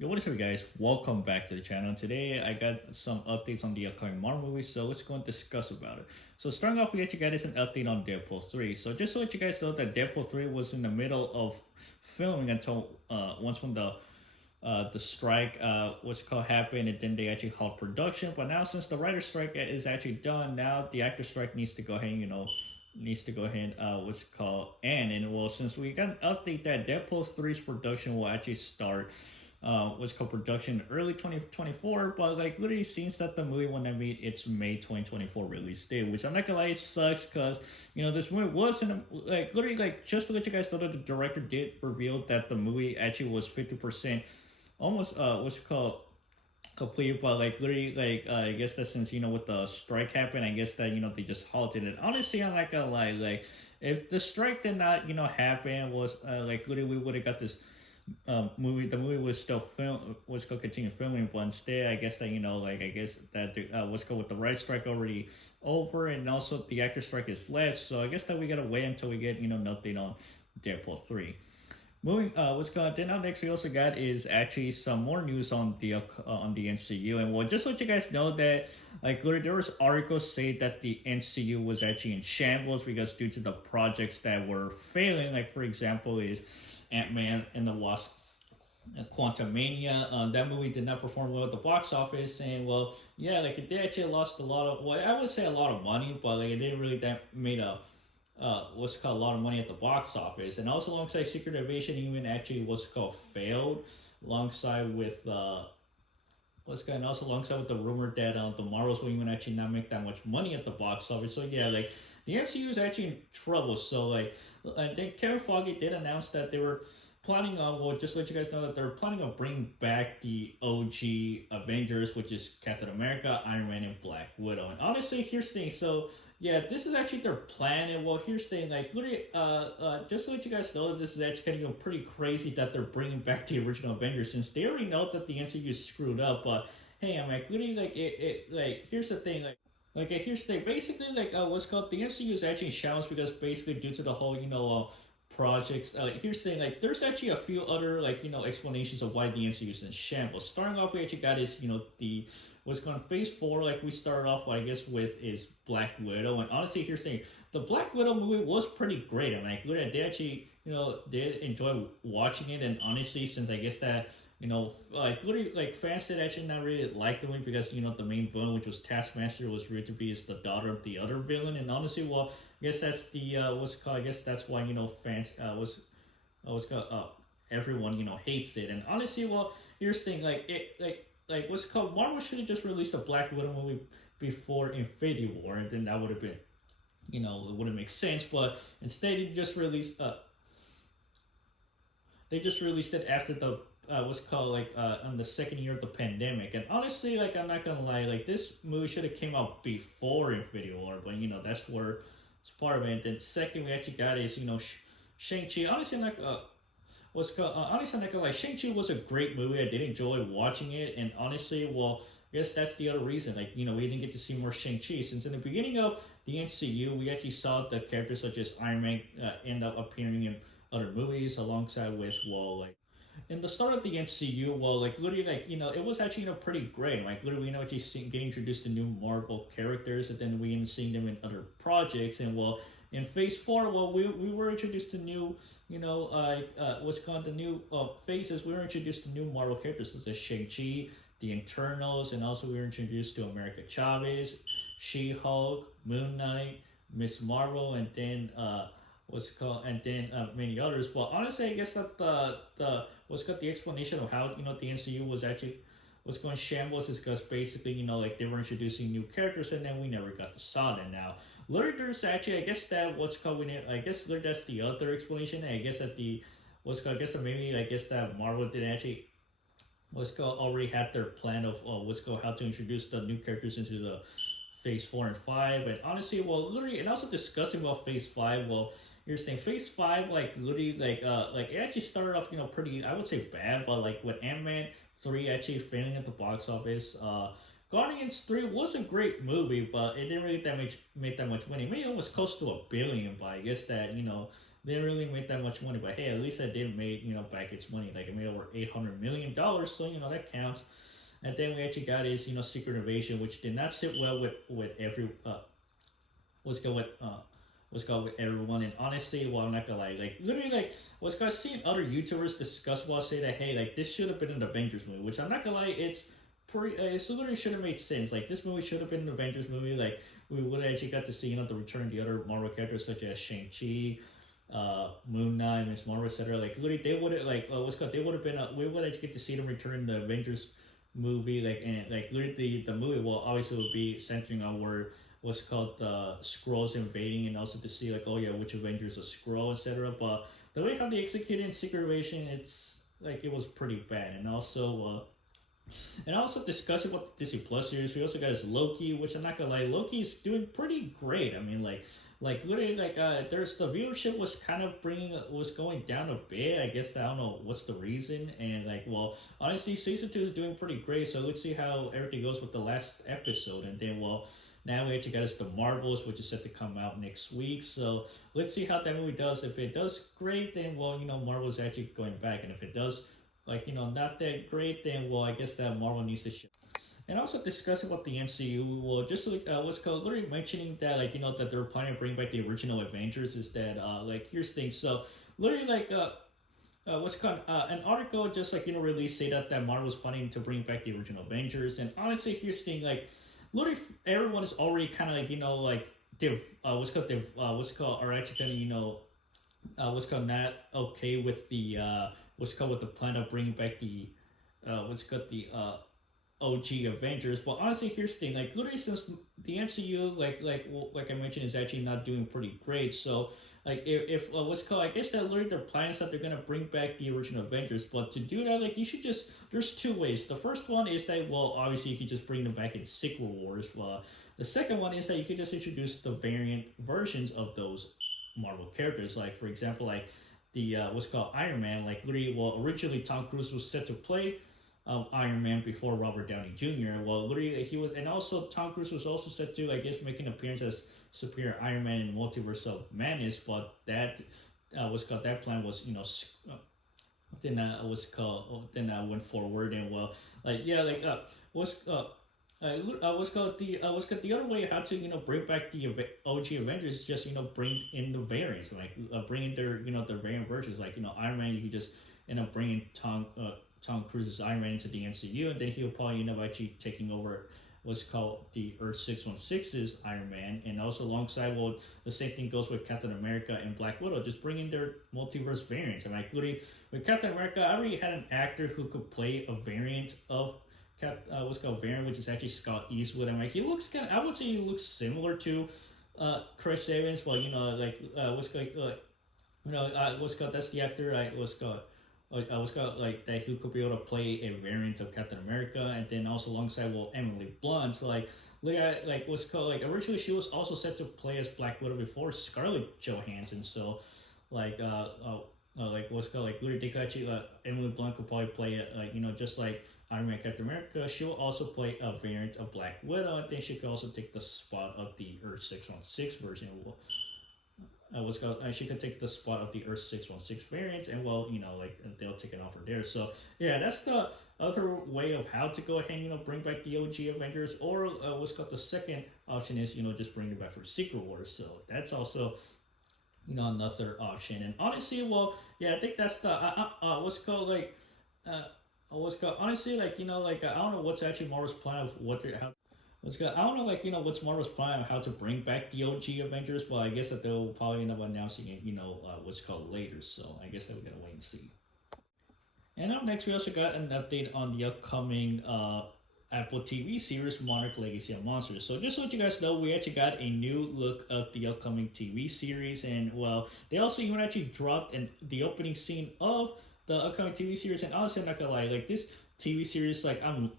Yo, what is up, guys? Welcome back to the channel. Today, I got some updates on the upcoming Marvel movies, so let's go and discuss about it. So, starting off, we got you guys an update on Deadpool 3. So, just to let you guys know that Deadpool 3 was in the middle of filming until once when the strike what's called happened, and then they actually halt production. But now, since the writer strike is actually done, now the actor strike needs to go ahead, what's called end. And well, since we got an update that Deadpool 3's production will actually start what's called production early 2024, but like literally seems that the movie when I meet its May 2024 release date, which I'm not gonna lie, it sucks because this movie was in like literally like just to let you guys know that the director did reveal that the movie actually was 50% almost what's it called complete, but like literally like I guess that since with the strike happened, I guess that they just halted it. Honestly, I'm not gonna lie, like if the strike did not happen, was like literally we would have got this movie. The movie was still was going to continue filming, but instead I guess that like I guess that what's called with the right strike already over, and also the actor strike is left, so I guess that we gotta wait until we get nothing on Deadpool 3. Moving, what's going on? Then up next we also got is actually some more news on the MCU, and well, just let you guys know that like literally there was articles say that the MCU was actually in shambles because due to the projects that were failing, like for example is Ant-Man and the Wasp. Quantum Mania. That movie did not perform well at the box office, and well, yeah, like it did actually lost a lot of. Well, I would say a lot of money, but like it didn't really that made a what's called a lot of money at the box office, and also alongside Secret Invasion, even actually what's called failed, alongside with what's called, and also alongside with the rumor that the Marvels will even actually not make that much money at the box office. So yeah, like the MCU is actually in trouble. So like, I think Kevin Feige did announce that they were planning on, well, just let you guys know that they're planning on bringing back the OG Avengers, which is Captain America, Iron Man, and Black Widow. And honestly, here's the thing. So yeah, this is actually their plan. And well, here's the thing. Like, literally, just to let you guys know that this is actually kind of pretty crazy that they're bringing back the original Avengers, since they already know that the MCU is screwed up. But hey, I'm like, literally, like like here's the thing. Here's the thing. Basically, like what's called the MCU is actually in shambles because basically due to the whole projects. Here's the thing, like there's actually a few other like explanations of why the MCU is in shambles. Starting off, we actually got is the what's going Phase 4. Like we started off, I guess, with is Black Widow, and honestly, here's the thing: the Black Widow movie was pretty great. And like, literally, they actually did enjoy watching it. And honestly, since I guess that like literally, like fans did actually not really like the movie because the main villain, which was Taskmaster, was rumored to be is the daughter of the other villain, and honestly, well, I guess that's the what's called. I guess that's why fans what's called everyone hates it. And honestly, well, here's the thing: like it like what's called Marvel should have just released a Black Widow movie before Infinity War, and then that would have been it wouldn't make sense. But instead, they just released it after the what's called like on the second year of the pandemic. And honestly, like I'm not gonna lie, like this movie should have came out before Infinity War, but that's where it's part of it. And then second, we actually got is Shang Chi. Honestly, like what's called honestly, I'm not gonna lie, Shang Chi was a great movie. I did enjoy watching it, and honestly, well, I guess that's the other reason. Like we didn't get to see more Shang Chi since in the beginning of the MCU, we actually saw the characters such as Iron Man end up appearing in other movies alongside with well like in the start of the MCU, well, like literally, like it was actually pretty great. Like literally, actually getting introduced to new Marvel characters, and then we ended seeing them in other projects. And well, in Phase 4, well, we were introduced to new, what's called the new phases. We were introduced to new Marvel characters such as Shang Chi, the Internals, and also we were introduced to America Chavez, She Hulk, Moon Knight, Miss Marvel, and then what's called and then many others. But honestly, I guess that the what's called the explanation of how the MCU was actually was going shambles is because basically like they were introducing new characters, and then we never got to saw them. Now later there's actually I guess that what's called I guess that's the other explanation. I guess that the what's called I guess that maybe I guess that Marvel didn't actually what's called already had their plan of what's called how to introduce the new characters into the Phase 4 and 5. And honestly, well, literally, and also discussing about Phase 5, well, here's the thing: Phase 5, like literally, like it actually started off, pretty, I would say bad, but like with Ant-Man 3 actually failing at the box office, Guardians 3 was a great movie, but it didn't really that much make that much money. Maybe it was close to a billion, but I guess that they didn't really make that much money, but hey, at least I did make back its money. Like I made over $800 million, so that counts. And then we actually got is Secret Invasion, which did not sit well with every what's good with what's good with everyone. And honestly, well, I'm not gonna lie, like literally, like what's gonna seeing other YouTubers discuss say that hey, like this should have been an Avengers movie, which I'm not gonna lie, it's pretty. It literally should have made sense. Like this movie should have been an Avengers movie. Like we would have actually got to see the return of the other Marvel characters such as Shang-Chi, Moon Knight, Miss Marvel, etc. Like literally, they would have they would have been we would actually get to see them return in the Avengers movie. Like and like literally the movie will obviously will be centering on where what's called the Skrulls invading, and also to see like oh yeah which Avengers a Skrull, etc. But the way how they executed in Secret Invasion, it's like it was pretty bad. And also discussing about the Disney Plus series, we also got this Loki, which I'm not gonna lie, Loki is doing pretty great. I mean, like literally, there's the viewership was kind of was going down a bit. I guess I don't know what's the reason, and like, well, honestly, season 2 is doing pretty great. So let's see how everything goes with the last episode, and then well, now we actually got us the Marvels, which is set to come out next week. So let's see how that movie does. If it does great, then well, Marvel's actually going back, and if it does not that great, then well, I guess that Marvel needs to shift. And also discussing about the MCU, well, just like what's called literally mentioning that that they're planning to bring back the original Avengers is that here's the thing. So literally what's called an article just released say that Marvel's planning to bring back the original Avengers, and honestly here's the thing, like literally everyone is already kind of they've what's called are actually what's called not okay with the what's called with the plan of bringing back the what's called the OG Avengers. But honestly, here's the thing: like literally, since the MCU, like I mentioned, is actually not doing pretty great. So like if what's called, I guess that literally their plan is that they're gonna bring back the original Avengers. But to do that, like you should just there's two ways. The first one is that well, obviously you could just bring them back in Secret Wars. The second one is that you could just introduce the variant versions of those Marvel characters. Like for example, like the what's called Iron Man. Like literally, well, originally Tom Cruise was set to play Iron Man before Robert Downey Jr. Well, literally he was, and also Tom Cruise was also set to, I guess, make an appearance as Superior Iron Man in Multiverse of Madness. But that was called that plan was then was called then went forward, and well like yeah like what's what's called the other way how to bring back the OG Avengers is just bring in the variants, like bring in their their variant versions, like Iron Man, you could just bringing Tom Cruise's Iron Man into the MCU, and then he'll probably end up actually taking over what's called the Earth 616's Iron Man, and also alongside, well, the same thing goes with Captain America and Black Widow, just bringing their multiverse variants. And like literally, with Captain America, I already had an actor who could play a variant of what's called variant, which is actually Scott Eastwood. And like he looks kind of, I would say he looks similar to Chris Evans, but what's called that's the actor I was got like that he could be able to play a variant of Captain America, and then also alongside Emily Blunt. So like what's called like originally she was also set to play as Black Widow before Scarlett Johansson. So like what's called like literally they could actually Emily Blunt could probably play it just like Iron Man, Captain America. She will also play a variant of Black Widow. I think she could also take the spot of the Earth 616 version. She could take the spot of the Earth 616 variant, and well, they'll take it off her there. So yeah, that's the other way of how to go ahead and bring back the OG Avengers, or what's called the second option is just bring it back for Secret Wars. So that's also another option. And honestly, well, yeah, I think that's the what's called like what's called honestly like I don't know what's actually Marvel's plan of what they're how. What's good? I don't know, what's Marvel's plan on how to bring back the OG Avengers, but I guess that they'll probably end up announcing it, what's called later. So I guess that we gotta wait and see. And up next, we also got an update on the upcoming Apple TV series Monarch Legacy of Monsters. So just to let you guys know, we actually got a new look of the upcoming TV series, and well, they also even actually dropped the opening scene of the upcoming TV series. And honestly, I'm not gonna lie, like this TV series, like I'm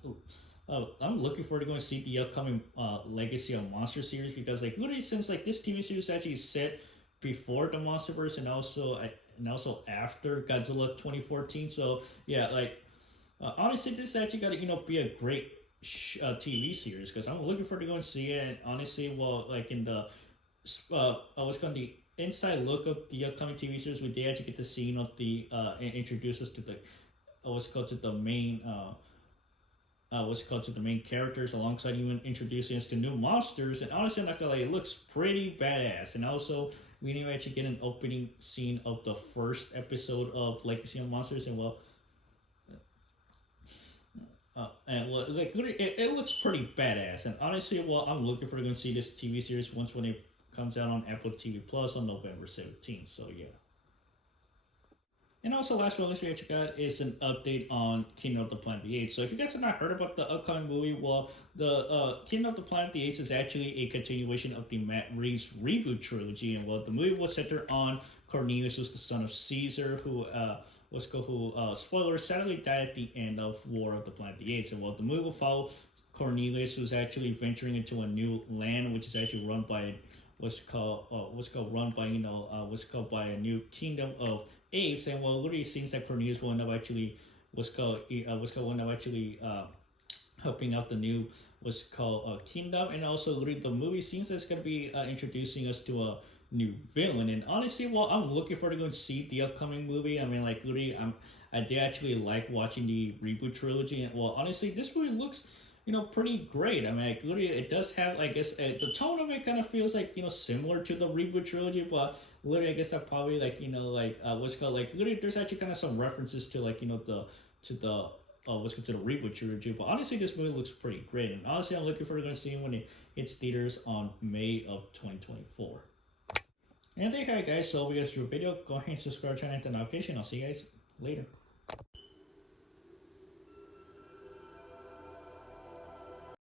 looking forward to going to see the upcoming Legacy of Monster series, because like literally since like this TV series actually set before the MonsterVerse and also after Godzilla 2014. So yeah, like honestly, this actually got to be a great TV series, because I'm looking forward to going to see it. And honestly, well, like in the what's called the inside look of the upcoming TV series, we did actually get to see, the introduce us to the what's called to the main what's called to the main characters, alongside even introducing us to new monsters. And honestly, I'm not gonna lie, it looks pretty badass. And also, we didn't actually get an opening scene of the first episode of Legacy of Monsters, and like it looks pretty badass. And honestly, I'm looking for to see this TV series when it comes out on Apple TV Plus on November 17th. So yeah. And also, last release we actually got is an update on Kingdom of the Planet of the Apes. So if you guys have not heard about the upcoming movie, well, the Kingdom of the Planet of the Apes is actually a continuation of the Matt Reeves reboot trilogy. And well, the movie was centered on Cornelius, who's the son of Caesar, spoiler, sadly died at the end of War of the Planet of the Apes. And well, the movie will follow Cornelius, who's actually venturing into a new land, which is actually run by by a new kingdom of apes. And well, literally seems that Cornelius will end up actually helping out the new kingdom. And also literally the movie seems that it's gonna be introducing us to a new villain. And honestly, I'm looking forward to go and see the upcoming movie. I mean, like literally, I did actually like watching the reboot trilogy. And well, honestly, this movie looks pretty great. I mean, like, literally, it does have, I guess, the tone of it kind of feels like, similar to the reboot trilogy, but literally, I guess that probably, like, literally, there's actually kind of some references to, like, to the reboot trilogy. But honestly, this movie looks pretty great. And honestly, I'm looking forward to see it when it hits theaters on May of 2024. And there you go, guys. So, if you guys enjoyed the video, go ahead and subscribe to the channel and hit the notification. I'll see you guys later.